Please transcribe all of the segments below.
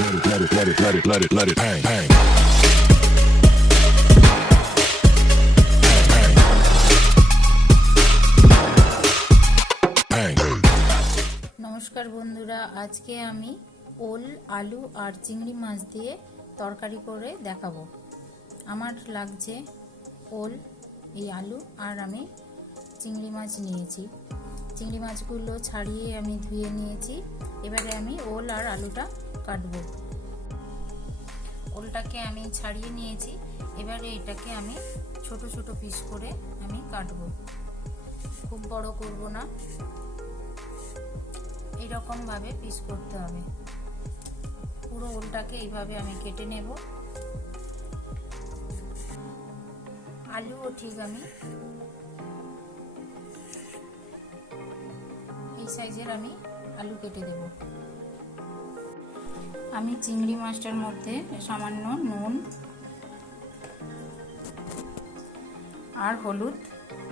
let it hang, hang. নমস্কার বন্ধুরা, আজকে আমি ওল, আলু আর চিংড়ি মাছ দিয়ে তরকারি করে দেখাবো। আমার লাগছে ওল, এই আলু আর আমি চিংড়ি মাছ নিয়েছি। চিংড়ি মাছগুলো ছাড়িয়ে আমি ধুয়ে নিয়েছি। এবারে আমি ওল আর আলুটা কাটবো। ওলটাকে আমি ছাড়িয়ে নিয়েছি। এবারে এটাকে আমি ছোট ছোট পিস করে আমি কাটবো। খুব বড় করব না, এইরকম ভাবে পিস করতে হবে। পুরো ওলটাকে এইভাবে আমি কেটে নেব। আলুও ঠিক আমি এই সাইজের আমি আলু কেটে দেব। আমি চিংড়ি মাছটার মধ্যে সামান্য নুন আর হলুদ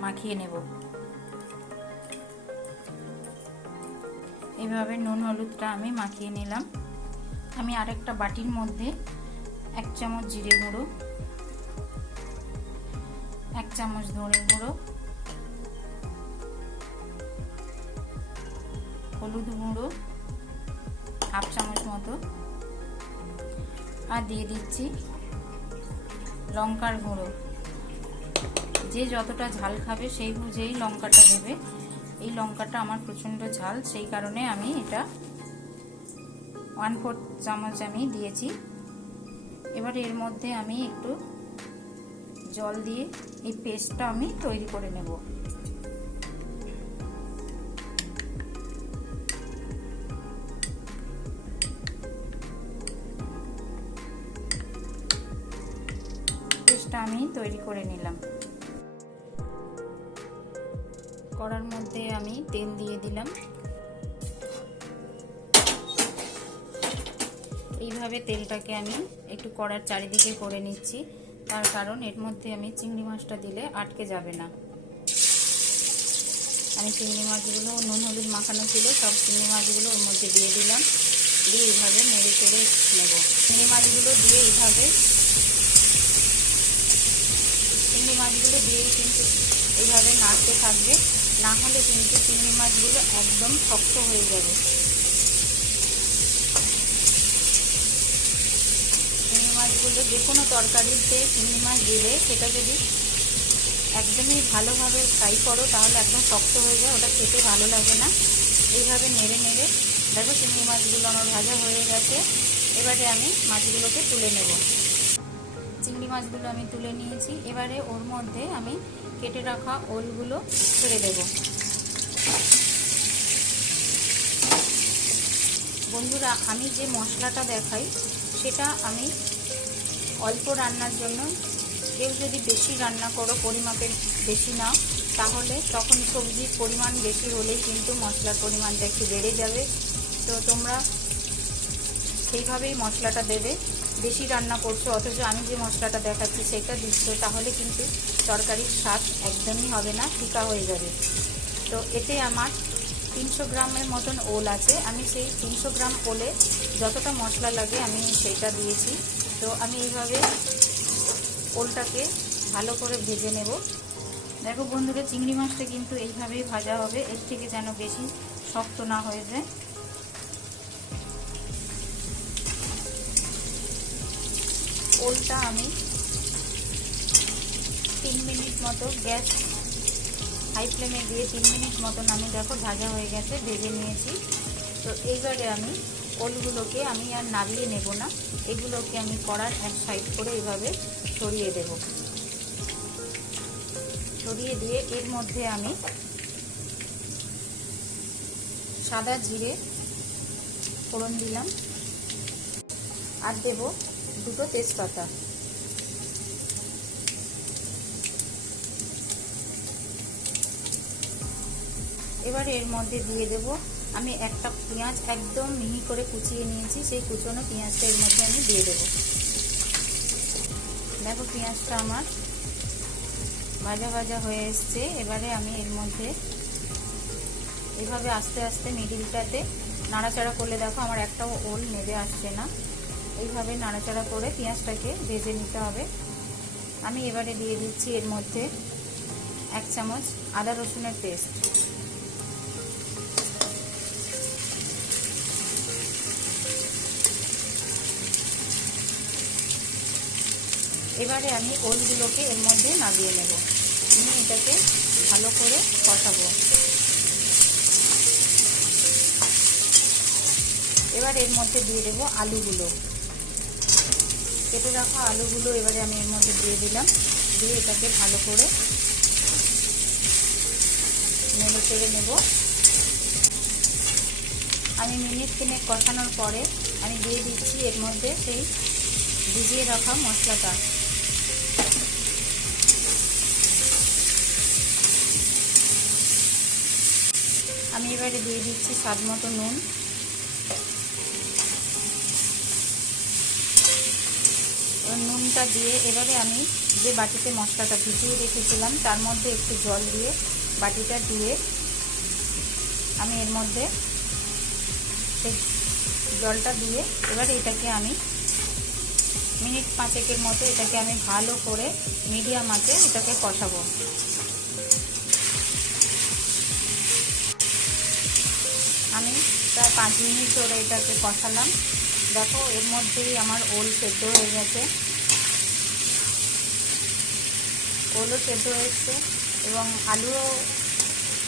মাখিয়ে নেব। এইভাবে নুন হলুদটা আমি মাখিয়ে নিলাম। আমি আরেকটা বাটির মধ্যে 1 চামচ জিরে গুঁড়ো, 1 চামচ ধনে গুঁড়ো, হলুদ গুঁড়ো 1/2 চামচ মতো, আর দিয়ে দিচ্ছি লঙ্কার গুঁড়ো। যে যতটা ঝাল খাবে সেই বুঝেই লঙ্কাটা দেবে। এই লঙ্কাটা আমার প্রচণ্ড ঝাল, সেই কারণে আমি এটা 1/4 চামচ আমি দিয়েছি। এবার এর মধ্যে আমি একটু জল দিয়ে এই পেস্টটা আমি তৈরি করে নেব। পেস্টটা আমি তৈরি করে নিলাম। কড়ার মধ্যে আমি তেল দিয়ে দিলাম। এইভাবে তেলটাকে আমি একটু কড়ার চারিদিকে করে নিচ্ছি, তার কারণ এর মধ্যে আমি চিংড়ি মাছটা দিলে আটকে যাবে না। আমি চিংড়ি মাছগুলো নুন হলুদ মাখানো ছিল, সব চিংড়ি মাছগুলো ওর মধ্যে দিয়ে দিলাম। দিয়ে এইভাবে নেড়ে চেড়ে নেব। চিংড়ি মাছগুলো দিয়ে কিন্তু এইভাবে নাড়তে থাকবে, না হলে কিন্তু চিংড়ি মাছগুলো একদম শক্ত হয়ে যাবে। চিংড়ি মাছগুলো যে কোনো তরকারিতে চিংড়ি মাছ দিলে সেটা যদি একদমই ভালোভাবে ফ্রাই করো তাহলে একদম শক্ত হয়ে যায়, ওটা খেতে ভালো লাগে না। এইভাবে নেড়ে নেড়ে দেখো চিংড়ি মাছগুলো আমার ভাজা হয়ে গেছে। এবারে আমি মাছগুলোকে তুলে নেব। চিংড়ি মাছগুলো আমি তুলে নিয়েছি। এবারে ওর মধ্যে আমি কেটে রাখা ওলগুলো ছেড়ে দেব। বন্ধুরা, আমি যে মশলাটা দেখাই সেটা আমি অল্প রান্নার জন্য, কেউ যদি বেশি রান্না করো, পরিমাপের বেশি নাও, তাহলে তখন সবজির পরিমাণ বেশি হলেই কিন্তু মশলার পরিমাণটা একটু বেড়ে যাবে। তো তোমরা সেইভাবেই মশলাটা দেবে। বেশি রান্না করছো অথচ আমি যে মশলাটা দেখাচ্ছি সেটা দিচ্ছ, তাহলে কিন্তু তরকারির স্বাদ একদমই হবে না, ফিকা হয়ে যাবে। তো এতে আমার 300 গ্রামের মতন ওল আছে। আমি সেই 300 গ্রাম ওলে যতটা মশলা লাগে আমি সেইটা দিয়েছি। তো আমি এইভাবে ওলটাকে ভালো করে ভেজে নেব। দেখো বন্ধুরা, চিংড়ি মাছটা কিন্তু এইভাবেই ভাজা হবে, এর থেকে যেন বেশি শক্ত না হয়ে যায়। ওলটা আমি 3 মিনিট মতো গ্যাস হাই ফ্লেমে দিয়ে 3 মিনিট মতন আমি দেখো ভাজা হয়ে গেছে, ভেজে নিয়েছি। তো এইবারে আমি ওলগুলোকে আমি আর নাড়িয়ে নেব না, এগুলোকে আমি কড়ার এক সাইড করে এইভাবে ছড়িয়ে দেব। ছড়িয়ে দিয়ে এর মধ্যে আমি সাদা জিরে ফোড়ন দিলাম আর দেব 2টো তেজপাতা। এবারে এর মধ্যে দিয়ে দেব আমি একটা পেঁয়াজ একদম মিহি করে কুচিয়ে নিয়েছি, সেই কুচনো পেঁয়াজটা এর মধ্যে আমি দিয়ে দেব। দেখো পেঁয়াজটা আমার ভাজা ভাজা হয়ে এসছে। এবারে আমি এর মধ্যে এভাবে আস্তে আস্তে মিডিলটাতে নাড়াচাড়া করলে দেখো আমার একটাও ওল নেড়ে আসছে না। এইভাবে নাড়াচাড়া করে পেঁয়াজটাকে ভেজে নিতে হবে। আমি এবারে দিয়ে দিচ্ছি এর মধ্যে 1 চামচ আদা রসুনের পেস্ট। এবারে আমি ওলগুলোকে এর মধ্যে নামিয়ে নেব, নিয়ে এটাকে ভালো করে কষাবো। এবার এর মধ্যে দিয়ে দেবো আলুগুলো, কেটে রাখা আলুগুলো এবারে আমি এর মধ্যে দিয়ে দিলাম, দিয়ে এটাকে ভালো করে নেড়ে চেড়ে নেব। আমি মিনিট 3 কষানোর পরে আমি দিয়ে দিচ্ছি এর মধ্যে সেই ভিজিয়ে রাখা মশলাটা। আমি এবারে দিয়ে দিচ্ছি স্বাদ মতো নুন। নুনটা দিয়ে এবারে আমি যে বাটিতে মশলাটা ভিজিয়ে রেখেছিলাম তার মধ্যে একটু জল দিয়ে বাটিটা দিয়ে আমি এর মধ্যে সেই জলটা দিয়ে এবারে এটাকে আমি মিনিট 5 মতো এটাকে আমি ভালো করে মিডিয়াম আঁচে এটাকে কষাবো। আমি প্রায় 5 মিনিট ধরে এটাকে কষালাম। দেখো এর মধ্যেই আমার ওল সেদ্ধ হয়ে গেছে, ওলও সেদ্ধ হয়েছে এবং আলুও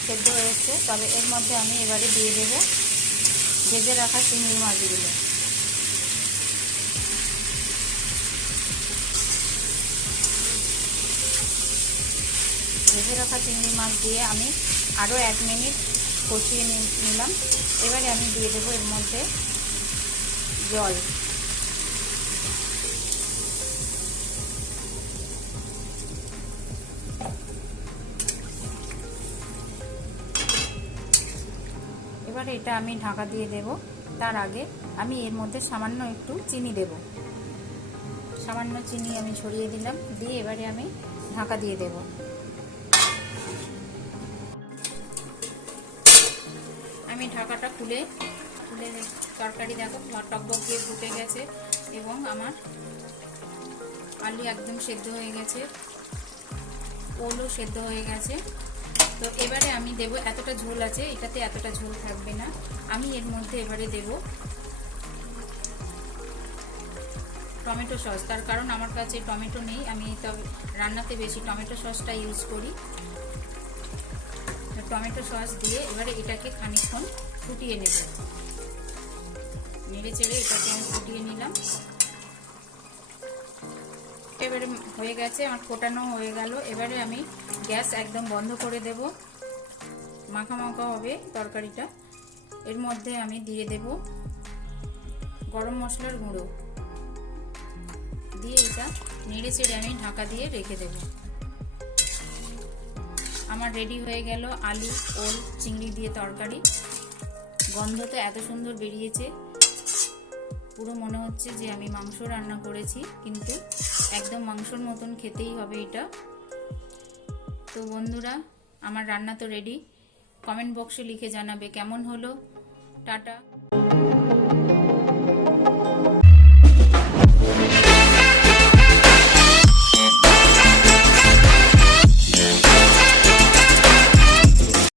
সেদ্ধ হয়েছে। তবে এর মধ্যে আমি এবারে দিয়ে দেবো ভেজে রাখা চিংড়ি মাছগুলো। ভেজে রাখা চিংড়ি মাছ দিয়ে আমি আরও 1 মিনিট কষিয়ে নিলাম। এবারে আমি দিয়ে দেবো এর মধ্যে জল। এবারে এটা আমি ঢাকা দিয়ে দেব। তার আগে আমি এর মধ্যে সামান্য একটু চিনি দেব, সামান্য চিনি আমি ছড়িয়ে দিলাম, দিয়ে এবারে আমি ঢাকা দিয়ে দেব। আমি ঢাকাটা খুলে তরকারি দেখো টকবক দিয়ে ফুটে গেছে এবং আমার আলু একদম সেদ্ধ হয়ে গেছে, ওলও সেদ্ধ হয়ে গেছে। তো এবারে আমি দেব, এতটা ঝোল আছে, এটাতে এতটা ঝোল থাকবে না। আমি এর মধ্যে এবারে দেব টমেটো সস, তার কারণ আমার কাছে টমেটো নেই, আমি তবে রান্নাতে বেশি টমেটো সসটা ইউজ করি। টমেটো সস দিয়ে এবারে এটাকে খানিকক্ষণ ফুটিয়ে নেব, নেড়ে চেড়ে এটাকে আমি ফুটিয়ে নিলাম। এবারে হয়ে গেছে, আমার ফোটানো হয়ে গেল। এবারে আমি গ্যাস একদম বন্ধ করে দেব, মাখা মাখা হবে তরকারিটা। এর মধ্যে আমি দিয়ে দেব গরম মশলার গুঁড়ো, দিয়ে এটা নেড়ে চেড়ে আমি ঢাকা দিয়ে রেখে দেব। আমার রেডি হয়ে গেল আলু ওল চিংড়ি দিয়ে তরকারি। গন্ধ তো এত সুন্দর বেরিয়েছে, পুরো মনে হচ্ছে যে আমি মাংস রান্না করেছি, কিন্তু একদম মাংসর মতন খেতেই হবে এটা। তো বন্ধুরা, আমার রান্না তো রেডি। কমেন্ট বক্সে লিখে জানাবে কেমন হলো। টাটা।